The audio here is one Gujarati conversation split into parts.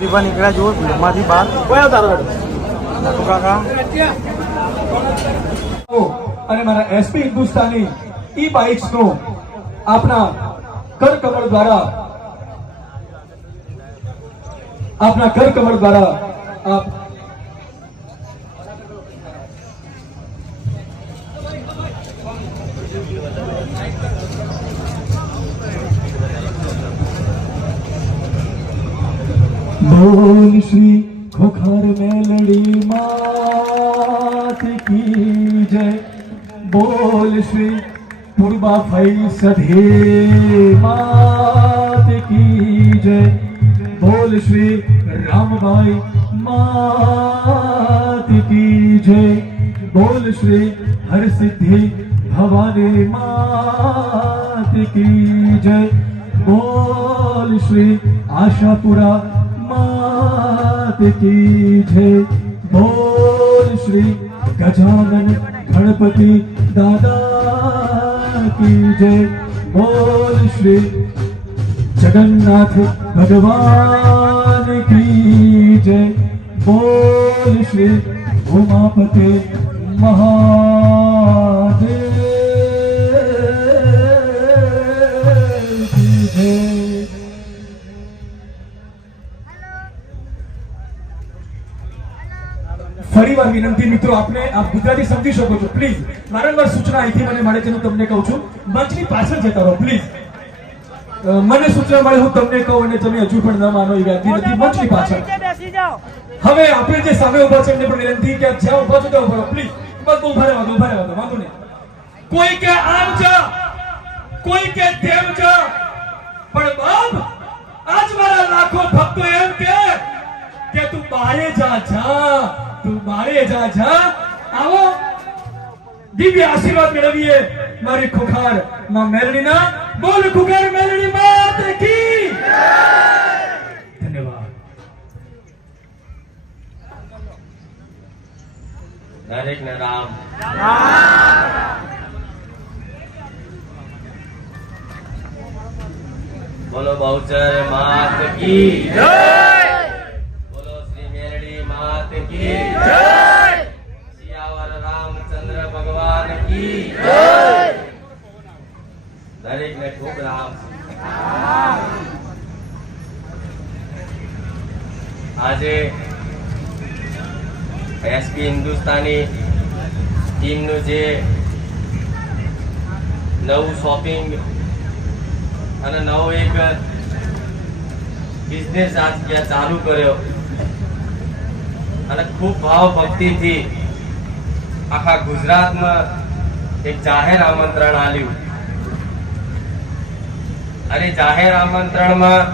દીપા નીકળ્યા જુઓ ઘરમાંથી બહાર. નટુ કાકા. અને મારા એસપી હિન્દુસ્તાની ઈ બાઇક્સ નો આપના કર કમળ દ્વારા આપના કર કમળ દ્વારા આપ બોલ શ્રી ખોખર મેલડી માત કી જય. બોલ શ્રી પૂર્વા ફૈ સધે માત કી જય. બોલ શ્રી રામભાઈ માત કી જય. બોલ શ્રી હરસિદ્ધિ ભવાની માત કી જય. બોલ શ્રી આશાપુરા માત કી જય બોલ શ્રી ગજાનન ગણપતિ દાદા કી જય બોલ શ્રી જગન્નાથ ભગવાન કી જય બોલ શ્રી ઉમાપતે મહાદેવ ફરીવાર વિનંતી મિત્રો આપને આપ ગુજરાતી સમજી શકો છો. પ્લીઝ વારંવાર સૂચના અહીંથી મને મળે છે હું તમને કહું છું. મંચની પાછળ જતા રહો પ્લીઝ મને સૂચના મળે હું તમને કહું અને તમે હજુ પણ ન માનો એ વ્યાજબી નથી. મંચની પાછળ. હવે આપણે જે સામે ઊભા છે એમને પણ વિનંતી કે જ્યાં ઊભા છો ત્યાં ઊભા પ્લીઝ બસ ઊભા રહેવા દો ઊભા રહેવા દો વાંધો નહીં. કોઈ કે આમ છે કોઈ કે તેમ છે પણ બાપ આજ મારા લાખો ભક્તો એમ કે કે તું બારે જા જા. તું બારે જા જા. આવો. દિવ્ય આશીર્વાદ મેળવીએ મારી ખુખારમાં મેલડીના. બોલ ખુખાર મેલડી માત કી. ધન્યવાદ. દરેક ને રામ. બોલો બહુચર માત કી. કી રામચંદ્ર ભગવાન દરેક ને ખૂબ આજે એસપી હિન્દુસ્તાની ટીમનું જે નવું શોપિંગ અને નવો એક બિઝનેસ આજ ત્યાં ચાલુ કર્યો. અને ખૂબ ભાવ ભક્તિથી આખા ગુજરાતમાં એક જાહેર આમંત્રણ આલ્યું. અને જાહેર આમંત્રણમાં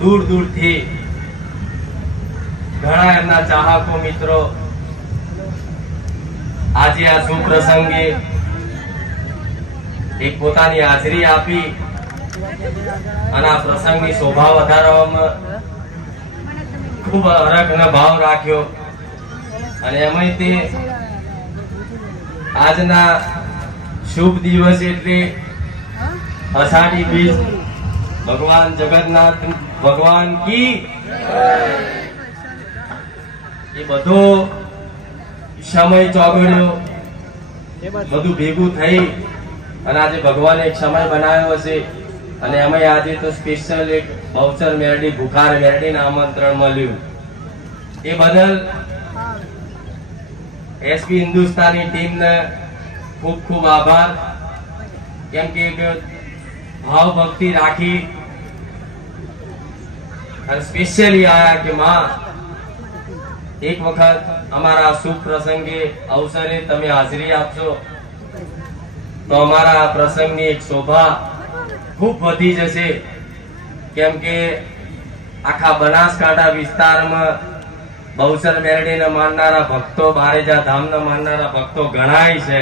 દૂર દૂરથી ઘણા એમના ચાહકો મિત્રો આજે આ સુપ્રસંગે એક પોતાની હાજરી આપી અને આ પ્રસંગની શોભા વધારવામાં ખૂબ હરખ અને ભાવ રાખ્યો. અને એમાંય તે આજના શુભ દિવસ એટલે અષાઢી બીજ. ભગવાન જગન્નાથ, ભગવાન કી? એ બધો સમય ચોગડ્યો. બધું ભેગું થઈ. અને આજે ભગવાને એક સમય બનાવ્યો હશે અને અમે આજે તો સ્પેશિયલ એક બહુચર મેરડી, ભુખાર મેરડીને આમંત્રણ મળ્યું. એ બદલ એસપી હિન્દુસ્તાની ટીમને ખૂબ ખૂબ આભાર. કેમ કે ભાવ ભક્તિ રાખી અને સ્પેશિયલી આયા કે માં, એક વખત અમારા શુભ પ્રસંગે અવસરે તમે હાજરી આપશો. તો અમારા પ્રસંગની એક શોભા ખૂબ વધી જશે. કેમ કે આખા બનાસકાંઠા વિસ્તારમાં બહુચર મેરડીને માનનારા ભક્તો, બારેજા ધામને માનનારા ભક્તો ઘણાય છે.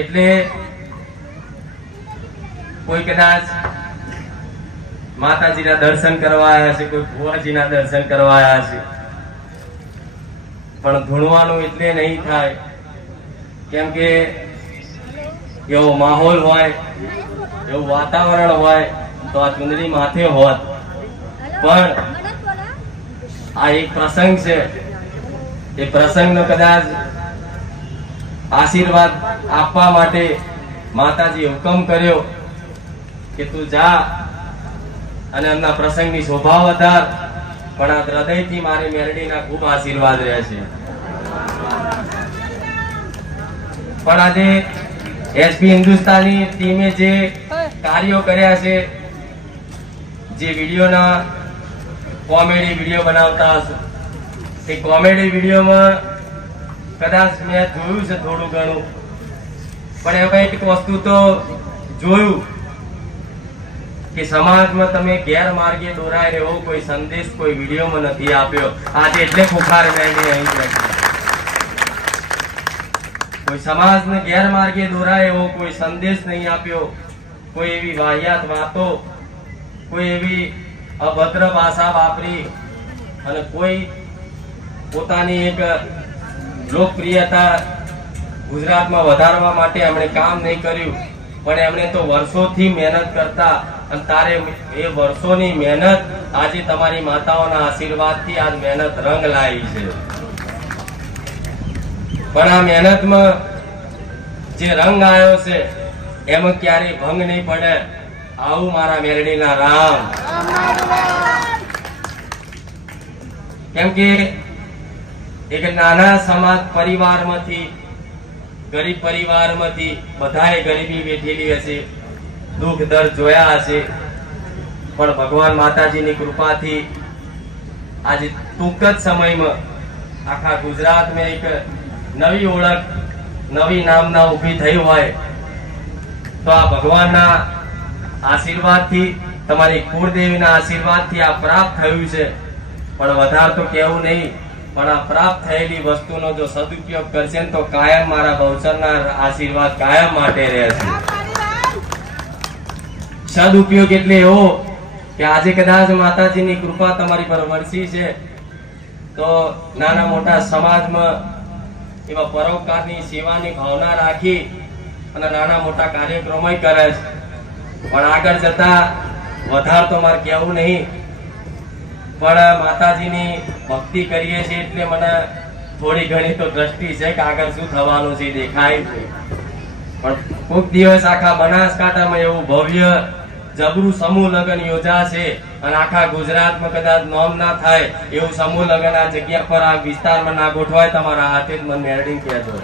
એટલે કોઈ કદાચ માતાજીના દર્શન કરવા આવ્યા છે, કોઈ ભુવાજીના દર્શન કરવા આવ્યા છે. પણ ધૂણવાનું એટલે નહીં થાય. કેમ કે એવો માહોલ હોય, એવું વાતાવરણ હોય તો આ ચુંદડી માથે હોત. પણ આ એક પ્રસંગ છે. એ પ્રસંગનો કદાચ આશીર્વાદ આપવા માટે માતાજી હુકમ કર્યો કે તું જા અને એમના પ્રસંગની શોભા વધાર. પણ આ હૃદયથી મારી મેરડીના ખૂબ આશીર્વાદ રહે છે. પણ આજે એસપી હિન્દુસ્તાની ટીમે જે કાર્યો કર્યા છે જે વિડીયોના કોમેડી વીડિયો બનાવતા હશે. એ કોમેડી વિડીયોમાં કદાચ મેં જોયું છે થોડું ઘણું. પણ એમાં એક વસ્તુ તો જોયું કે સમાજમાં તમે ગેરમાર્ગે દોરાય એવો કોઈ સંદેશ કોઈ વિડીયોમાં નથી આપ્યો. આજે એટલે ખુખાર મેં અહીં. કોઈ સમાજને ગેરમાર્ગે દોરાય એવો કોઈ સંદેશ નહીં આપ્યો, કોઈ એવી વાહિયાત વાતો કોઈ એવી અભદ્ર ભાષા વાપરી અને કોઈ પોતાની એક લોકપ્રિયતા ગુજરાતમાં વધારવા માટે એમણે કામ નહીં કર્યું. પણ એમણે તો વર્ષોથી મહેનત કરતા અને તારે એ વર્ષોની મહેનત આજે તમારી માતાઓના આશીર્વાદથી આજ મહેનત રંગ લાવી છે. પણ આ મહેનતમાં જે રંગ આવ્યો છે, એમાં ક્યારેય ભંગ નહીં પડે. આવું મારા મેરડીના રામ. કેમ કે એક નાના સમાજ પરિવારમાંથી, ગરીબ પરિવારમાંથી બધાએ ગરીબી વેઠેલી હશે, દુઃખ દર્દ જોયા હશે. પણ ભગવાન માતાજીની કૃપાથી આજે ટૂંક જ સમયમાં આખા ગુજરાતમાં એક નવી ઓળખ, નવી નામના ઊભી થઈ હોય. તો આ ભગવાનના આશીર્વાદથી તમારી કુળદેવીના આશીર્વાદથી આ પ્રાપ્ત થયું છે. પણ વધારે તો કેવું નહીં પણ આ પ્રાપ્ત થયેલી વસ્તુનો જો સદુપયોગ કરશે તો કાયમ મારા બહુચરના આશીર્વાદ કાયમ માટે રહેશે. સદુપયોગ એટલે એવો કે આજે કદાચ માતાજીની કૃપા તમારી પર વરસી છે. તો નાના મોટા સમાજમાં એવા પરોપકારની સેવાની ભાવના રાખી અને નાના મોટા કાર્યક્રમો કરે છે. પણ આગળ જતા વધાર તો મારે કહેવું નહીં. પણ માતાજીની ભક્તિ કરીએ છીએ એટલે મને થોડી ઘણી તો દ્રષ્ટિ છે કે આગળ શું થવાનું છે, દેખાય છે. પણ કોક દિવસ આખા બનાસકાંઠામાં એવું ભવ્ય જબરું સમૂહ લગ્ન યોજાશે અને આખા ગુજરાતમાં કદાચ નોમ ના થાય એવું સમૂહ લગ્ન આ જગ્યા પર, આ વિસ્તારમાં ના ગોઠવાય તમારા હાથે જ મને મેરડી કહેજો.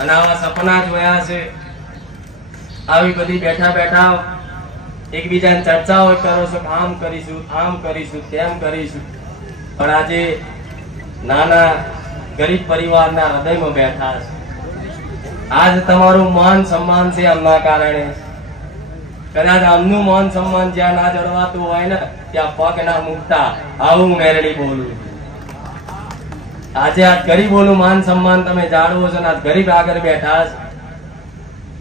અને આવા સપના જોયા છે. આવી બધી બેઠા બેઠા એકબીજાને ચર્ચાઓ કરો છો આમ કરીશું આમ કરીશું, તેમ કરીશું. પણ આજે નાના ગરીબ પરિવારના હૃદયમાં બેઠા છે આજ તમારું માન સન્માન છે એમના કારણે. કદાચ આમનું માન સન્માન જ્યાં ના જળવાતું હોય ને, ત્યાં પગ ના મૂકતા આવું મેરડી બોલું. આજે આ ગરીબોનું માન સન્માન તમે જાળવો છો ને, આ ગરીબ આગળ બેઠા છે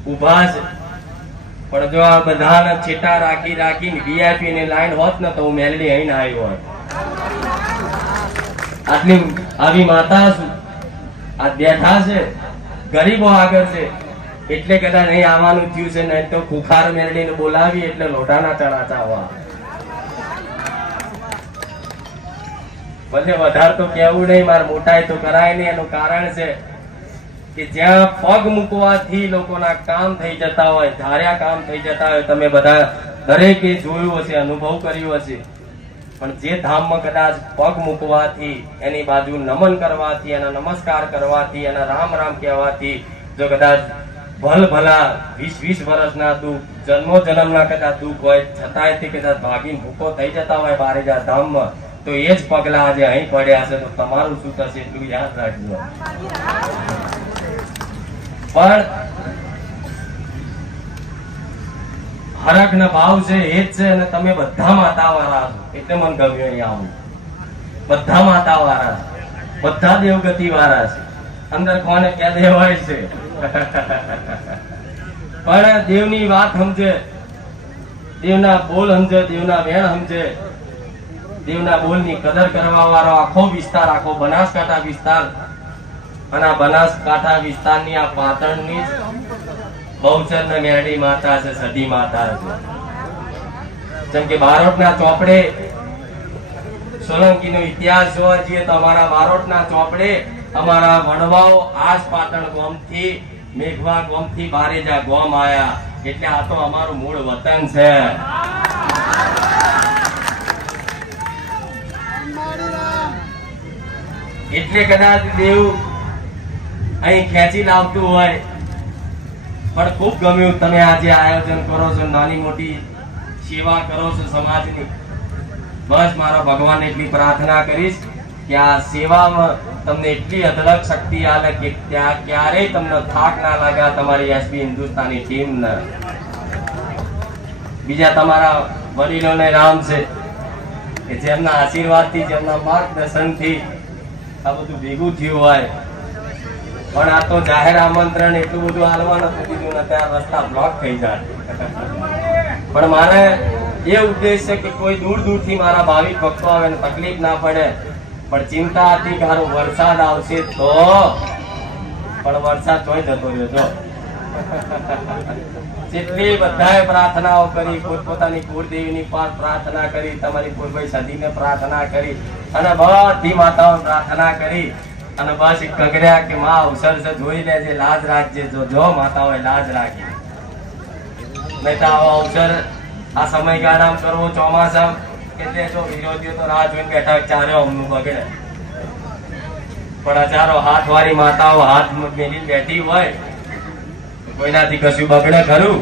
ઊભા છે. પણ જો આ બધાને છેટા રાખી રાખીને વીઆઈપી ની લાઈન હોત ને તો હું મેલડી અહીં આવ્યો હોત. આટલી આવી માતા આ બેઠા છે. ગરીબો આગળ છે. એટલે કદાચ નહીં આવવાનું થયું છે, નહીં તો ખુખાર મેલડીને બોલાવી એટલે લોઢાના ચણા ચાવવા ભલે વધારે તો કેવું નહીં, મારે મોટાઈ તો કરાય નહીં, એનું કારણ છે કે જ્યાં પગ મૂકવાથી લોકોના કામ થઈ જતા હોય, ધાર્યા કામ થઈ જતા હોય, તમે બધા દરેકે જોયું હશે, અનુભવ કર્યો હશે. પણ જે ધામમાં કદાચ પગ મૂકવાથી, એની બાજુ નમન કરવાથી, એના નમસ્કાર કરવાથી, એના રામ રામ કહેવાથી, જો કદાચ ભલ ભલા વીસ વીસ વર્ષના દુઃખ જન્મો જન્મના કદાચ દુઃખ હોય, છતાંય તે કદાચ ભાગીને ભૂકો થઈ જતા હોય બારેજા ધામમાં, તો એ જ પગલા આજે અહીં પડ્યા છે, તો તમારું શું થશે એટલું યાદ રાખજો. પણ હરખ ના ભાવ છે, એ જ છે અને તમે બધા માતા વાળા છો. એટલે મને ગમ્યું અહીંયા આવું. બધા માતા વાળા છે. બધા દેવગતિ વાળા છે. અંદર કોને ક્યાં દેવાય છે? પણ દેવની વાત સમજે. દેવના બોલ સમજે, દેવના વેણ સમજે. દેવના બોલની કદર કરવા વાળો આખો વિસ્તાર, આખો બનાસકાંઠા વિસ્તાર અને આ બનાસકાંઠા વિસ્તારની આ પાટણની ને મેરડી માતા છે સધી માતા છે. જેમ કે બારોટના ચોપડે સોલંકીનો ઇતિહાસ જોવા જઈએ તો અમારા બારોટના ચોપડે અમારા વડવાઓ આસ પાટણ ગામથી મેઘવા ગામથી બારેજા ગોમ આયા. એટલે આ તો અમારું મૂળ વતન છે. એટલે કદાચ દેવ અહીં ખેંચી લાવતું હોય. પણ ખૂબ ગમ્યું તમે આજે આયોજન કરો છો, નાની મોટી સેવા કરો છો સમાજની. બસ મારા ભગવાન એટલી પ્રાર્થના કરીશ કે આ સેવામાં તમને એટલી અઢળક શક્તિ આલે કે ત્યાં ક્યારેય તમને થાક ના લાગે તમારી એસપી હિન્દુસ્તાની ટીમ ને બીજા તમારા વડીલોને રામ છે, કે જેમના આશીર્વાદથી, જેમના માર્ગદર્શનથી આ બધું ભેગું થયું હોય. પણ આ તો જાહેર આમંત્રણ એટલું બધું હાલવા નથી દીધું ને ત્યાં રસ્તા બ્લોક થઈ જાય. પણ મારે એ ઉદ્દેશ છે કે કોઈ દૂર દૂરથી મારા ભાવિક ભક્તો આવે ને તકલીફ ના પડે, પણ ચિંતા હતી કે સારું વરસાદ આવશે તો. પણ વરસાદ તોય જતો રહ્યો, જો. જેટલી બધાએ પ્રાર્થનાઓ કરી, પોતપોતાની કુળદેવીની પાસ પ્રાર્થના કરી, તમારી પૂર્વઈ સદીને પ્રાર્થના કરી, અને બધી માતાઓ પ્રાર્થના કરી. અને બસ એક કે માં અવસર છે જોઈ લેજે, લાજ રાખજે, જો જો માતાઓએ લાજ રાખી. નહીં તો આવો અવસર આ સમયગાળામાં કરવો ચોમાસા એટલે જો વિરોધીઓ તો રાહ જોઈને બેઠા ચારે અમનું બગડે. પણ હજારો હાથ વાળી માતાઓ હાથ મેલી બેઠી હોય, કોઈનાથી કશું બગડે ખરું?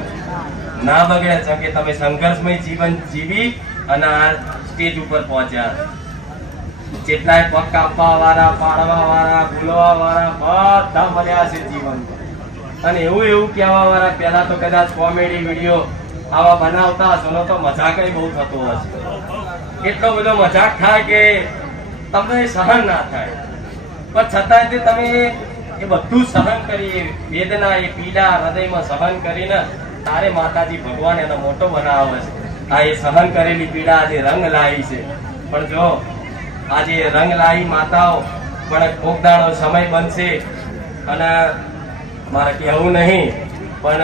ના બગડે છે કે તમે સંઘર્ષમય જીવન જીવી અને આ સ્ટેજ ઉપર પહોંચ્યા. જેટલાય પગ કાપવા વાળા પાડવા વાળા ભૂલવા વાળા બધા મળ્યા છે જીવન. અને એવું એવું કહેવા વાળા પહેલા તો કદાચ કોમેડી, વીડિયો આવા બનાવતા હશો તો મજાક બહુ થતો હશે એટલો બધો મજાક થાય કે તમને સહન ના થાય. પણ છતાંય તે તમે એ બધું સહન કરી, વેદના એ પીડા હૃદયમાં સહન કરીને તારે માતાજી ભગવાન એનો મોટો બનાવે છે. આ એ સહન કરેલી પીડા આજે રંગ લાવી છે. પણ જો આજે રંગ લાવી માતાઓ પણ દાડો સમય બનશે. અને મારે કહેવું નહીં, પણ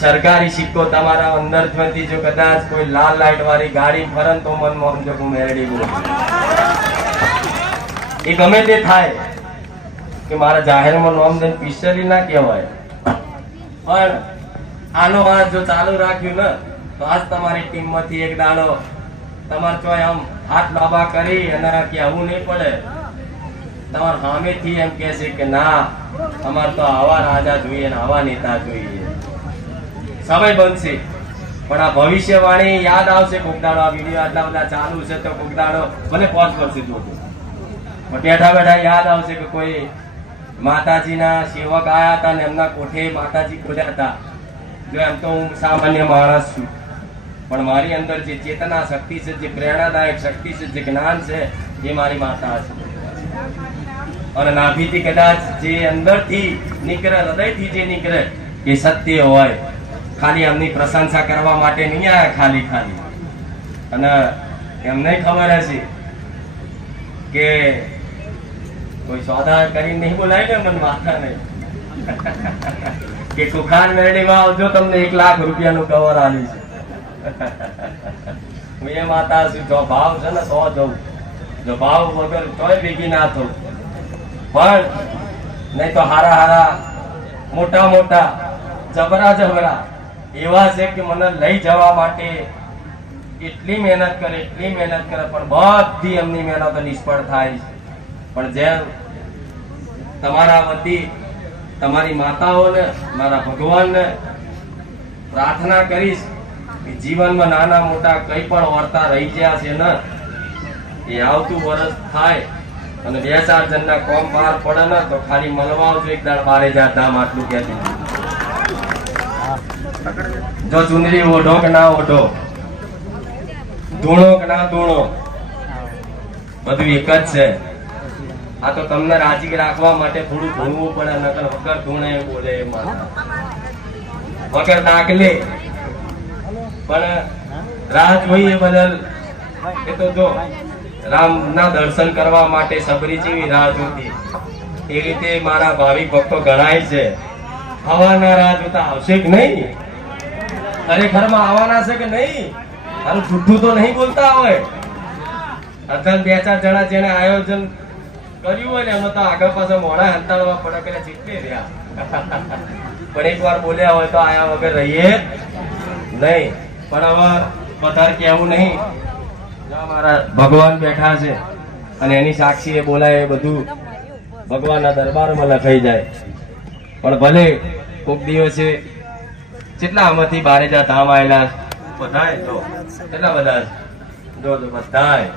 સરકારી સિક્કો તમારા અંદરમાંથી જો કદાચ કોઈ લાલ લાઈટ વાળી ગાડી ફરન તો મન મોહન મેળવી બોલું એ ગમે તે થાય, કે મારા જાહેરમાં નોમ દઈને પિસ્તરી ના કહેવાય. પણ, આનો વાત જો ચાલુ રાખ્યું ને, તો આજ તમારી ટીમમાંથી એક દાડો તમારે ચોય આમ હાથ લાંબા કરી અને કહેવું નહીં પડે. તમારા સામેથી એમ કે છે કે ના, અમારે તો આવા રાજા જોઈએ ને આવા નેતા જોઈએ. સમય બનશે, પણ આ ભવિષ્યવાણી યાદ આવશે કોકદાડો. આ વીડિયો આટલા બધા ચાલુ છે તો કોકદાડો ભલે પોઝ કરશે જોજો. પણ બેઠા બેઠા યાદ આવશે કે કોઈ માતાજીના સેવક આયા હતા ને એમના કોઠે માતાજી ખોલ્યા હતા જો એમ તો હું સામાન્ય માણસ છું. પણ મારી અંદર જે ચેતના શક્તિ છે, જે પ્રેરણાદાયક શક્તિ છે, જે જ્ઞાન છે, એ મારી માતા છે. અને નાભીથી કદાચ જે અંદરથી નીકળે, હૃદયથી જે નીકળે, એ સત્ય હોય. ખાલી એમની પ્રશંસા કરવા માટે નહીં આવ્યા ખાલી ખાલી. અને એમને ખબર હશે કે કોઈ સોદા કરીને નહીં બોલાય ને મને માતા નહીં કે સુખાન મેળીમાં આવજો, તમને એક લાખ રૂપિયાનું કવર આવી છે. હું એ માતા છું જો ભાવ છે ને તો જવું જો ભાવ વગર તોય ભેગી ના થવું પણ નહીં તો હારા હારા મોટા મોટા જબરા જબરા એવા છે કે મને લઈ જવા માટે એટલી મહેનત કરે, એટલી મહેનત કરે, પણ બધી એમની મહેનત નિષ્ફળ થાય પણ જેમ તમારા વતી, તમારી માતાઓને, મારા ભગવાનને પ્રાર્થના કરીશ જીવનમાં નાના મોટા કઈ પણ વર્તા રહી ગયા છે ને, એ આવતું વર્ષ થાય અને બે ચાર જણના કોમ બહાર પડે ને, તો ખાલી મળવા આવજો એક દાડ બારે જા ધામ આટલું કે જો ચુંદરી ઓઢો કે ના ઓઢો? ધૂણો કે ના ધૂણો? બધું એક જ છે. આ તો તમને રાજી રાખવા માટે થોડું ધૂણવું પડે, નકર વગર ધૂણે બોલે એ માતા વગર દાખલે પણ, રાહ જોઈએ બદલ. એ તો જો, રામના દર્શન કરવા માટે સબરી જેવી રાહ જોતી. એ રીતે મારા ભાવિક ભક્તો ગણાય છે. આવવાના રાહ જોતા આવશે કે નહીં? ખરેખરમાં આવવાના છે કે નહીં? તારું જુઠ્ઠું તો નહીં બોલતા હોય. અધન બે ચાર જણા જેને આયોજન કર્યું હોય ને, એમાં તો આગળ પાછળ મોડા હંતાડવા પડે કે ચીટલી રહ્યા. પણ એક વાર બોલ્યા હોય તો આયા વગર રહીએ નહીં. પણ હવે વધારે કહેવું નહીં. મારા ભગવાન બેઠા છે અને એની સાક્ષી એ બોલાય એ બધું ભગવાનના દરબારમાં લખાઈ જાય. પણ ભલે કોક દિવસે કેટલા આમાંથી બારેજા ધામ આવેલા બધાય તો કેટલા બધા? જો જો, બધાય.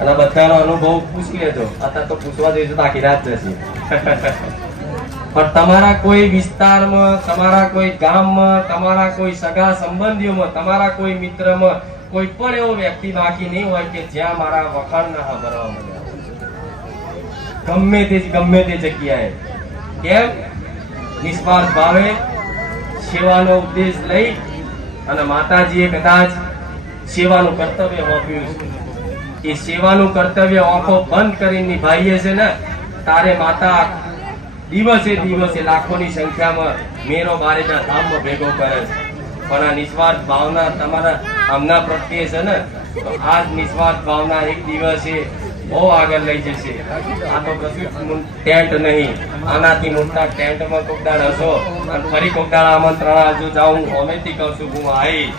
અને બધાનો અનુભવ પૂછી લેજો અત્યારે તો પૂછવા જઈશું તો આખી રાત જશે પણ તમારા કોઈ વિસ્તારમાં, તમારા કોઈ ગામમાં, તમારા કોઈ સગા સંબંધીઓમાં, તમારા કોઈ મિત્રમાં કોઈ પણ એવો વ્યક્તિ બાકી નહીં હોય કે જ્યાં મારા વખાણ ના સાંભળવા મળ્યા ગમે તે ગમે તે જગ્યાએ. કેમ? નિસ્વાર્થ ભાવે સેવાનો ઉપદેશ લઈ અને માતાજીએ કદાચ સેવાનું કર્તવ્ય આપ્યું છે. એ સેવાનું કર્તવ્ય આંખો બંધ કરી નિભાઈએ છે ને, તારે માતા દિવસે દિવસે લાખોની સંખ્યામાં મેરો બારેના ધામમાં ભેગો કરે છે. પણ આ નિસ્વાર્થ ભાવના તમારા આમના પ્રત્યે છે ને, તો આ નિસ્વાર્થ ભાવના એક દિવસે બહુ આગળ લઈ જશે. આ તો કશું ટેન્ટ નહીં. આનાથી મોટા ટેન્ટમાં કોક હશો અને ફરી કોક દાડ આમંત્રણ હજુ જાઉં હું અમેથી કહું છું, હું આવીશ.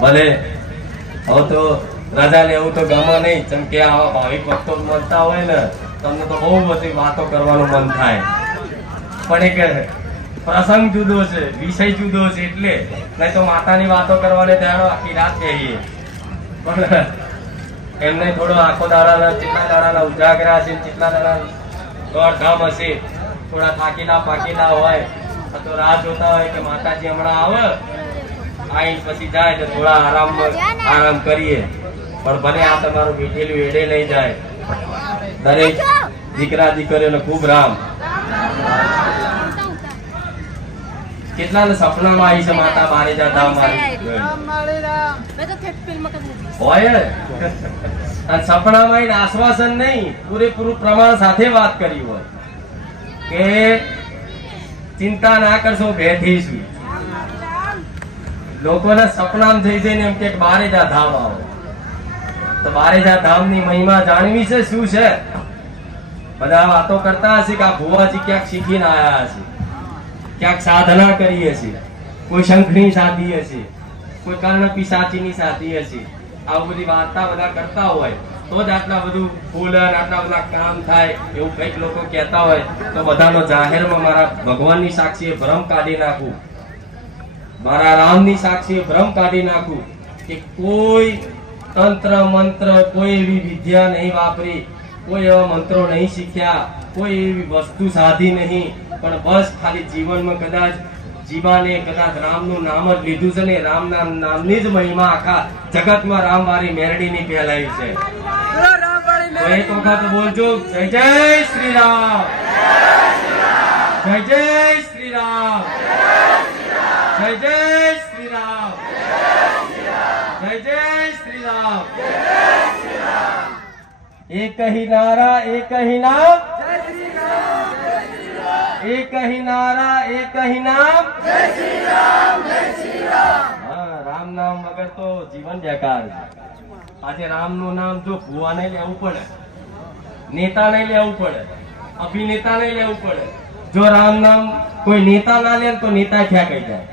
ભલે. હવે તો રજા લેવું તો ગમે નહીં. જેમ કે આવા ભાવિક ભક્તો મળતા હોય ને, તમને તો બહુ બધી વાતો કરવાનું મન થાય. પણ એક પ્રસંગ જુદો છે, વિષય જુદો છે એટલે નહીં તો માતાની વાતો કરવાને ત્યારે આખી રાત કહીએ પણ એમને થોડો આખો દાડાના કેટલા દાડાના ઉજાગરા છે કેટલા દાડા દોડધામ હશે. થોડા થાકેલા પાકેલા હોય તો રાહ જોતા હોય કે માતાજી હમણાં આવે. આઈ પછી જાય તો થોડા આરામ આરામ કરીએ. પણ ભલે આ તમારું વીટેલું એડે નહીં જાય. દરેક દીકરા દીકરીઓને ખૂબ રામ. કેટલાને સપનામાં આવી છે માતા મારી જા ધામ મારી. હોય અને સપનામાં આવીને આશ્વાસન નહીં પૂરેપૂરું પ્રમાણ સાથે વાત કરી હોય. કે ચિંતા ના કરશો બેઠી છું. લોકોના સપનામાં થઈ જઈને એમ કે બારે જા ધામ આવો. તો બારે જા ધામની મહિમા જાણવી છે? શું છે? બધા વાતો કરતા હશે કે આ ભુવાજી ક્યાંક શીખીને આયા હશે. ક્યાંક સાધના કરી હશે કોઈ શંખની સાધી હશે. કોઈ કર્ણ પિશાચીની સાધી હશે. આવું બધી વાર્તા બધા કરતા હોય. તો જ આટલા બધું ફૂલ આટલા બધા કામ થાય એવું કંઈક લોકો કહેતા હોય. તો બધાનો જાહેરમાં મારા ભગવાનની સાક્ષીએ ભ્રમ કાઢી નાખું. મારા રામની સાક્ષીએ ભ્રમ કાઢી નાખું કે કોઈ તંત્ર, મંત્ર, કોઈ એવી વિદ્યા નહીં વાપરી, કોઈ એવા મંત્રો નહીં શીખ્યા, કોઈ એવી વસ્તુ સાધી નહીં, પણ બસ ખાલી જીવનમાં કદાચ જીવાને, કદાચ રામનું નામ જ લીધું છે ને રામના નામની જ મહિમા આખા જગતમાં રામવાળી મેરડીની ફેલાવી છે. એક વખત બોલજો, જય જય શ્રી રામ જય જય શ્રી રામ જય જય શ્રી રામ જય જય શ્રી રામ એક ही नारा एक ही नाम एक ही नारा एक ही नाम હા રામ નામ વગર તો જીવન બેકાર છે આજે રામ નું નામ જો ભુવાને લેવું પડે નેતાને લેવું પડે અભિનેતાને લેવું પડે જો રામ નામ કોઈ નેતા ના લે તો નેતા ફેંકાઈ જાય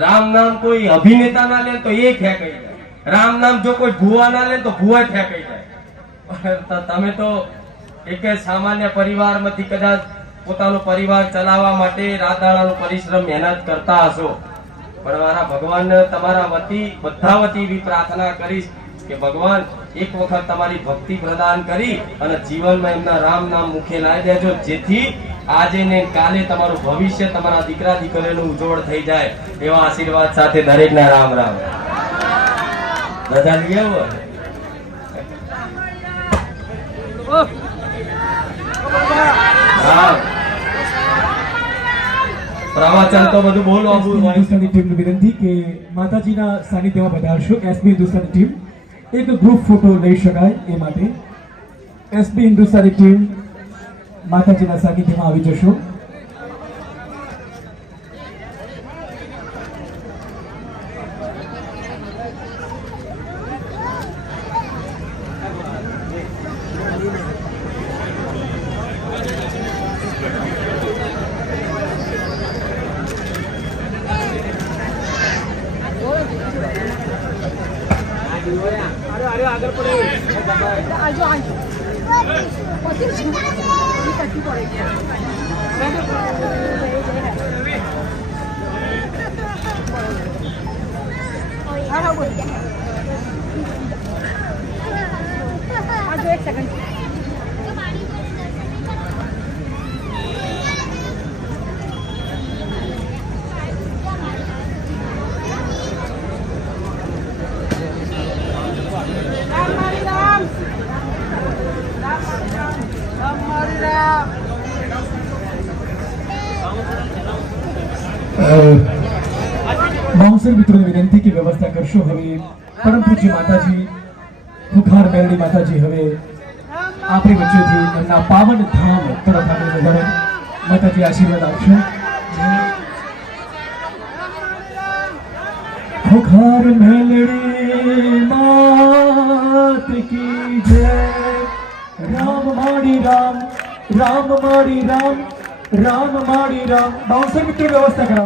રામ નામ કોઈ અભિનેતા ના લે તો એ ફેંકાઈ જાય રામ નામ જો કોઈ ભુવા ના લે તો ભુવા ફેંકાઈ જાય તો તમે તો એક સામાન્ય પરિવારમાંથી કદાચ પોતાનો પરિવાર ચલાવવા માટે રાતદાડાનો પરિશ્રમ મહેનત કરતા હશો. પણ મારા ભગવાન તમારા વતી, બધા વતી એવી પ્રાર્થના કરીશ કે ભગવાન, એક વખત તમારી ભક્તિ પ્રદાન કરી અને જીવનમાં એમના રામ નામ મુખે લાવી દેજો, જેથી આજે ને કાલે તમારું ભવિષ્ય તમારા દીકરા દીકરીનું ઉજ્જવળ થઈ જાય, એવા આશીર્વાદ સાથે દરેકના રામ રામ. રજા લઈ રામ પ્રવચન તો બધું બોલવાનું હોય હિન્દુસ્તાની ટીમને વિનંતી કે માતાજીના સાનિધ્યમાં પધારશો. એસબી હિન્દુસ્તાની ટીમ એક ગ્રુપ ફોટો લઈ શકાય એ માટે. એસબી હિન્દુસ્તાની ટીમ માતાજીના સાનિધ્યમાં આવી જશો. 你给我站 બાઉન્સર મિત્રોને વિનંતી કે વ્યવસ્થા કરશો હવે. પરમ પૂજ્ય માતાજી ખુખાર મેરડી માતાજી હવે આપણી વચ્ચેથી એમના પાવન ધામ તરફ આગળ વધારે માતાજી આશીર્વાદ આપશે. ખુખાર મેલડી માત કી જય. રામ માડી રામ રામ માડી રામ રામ માડી રામ. બાઉન્સર મિત્રો, વ્યવસ્થા કરાવો.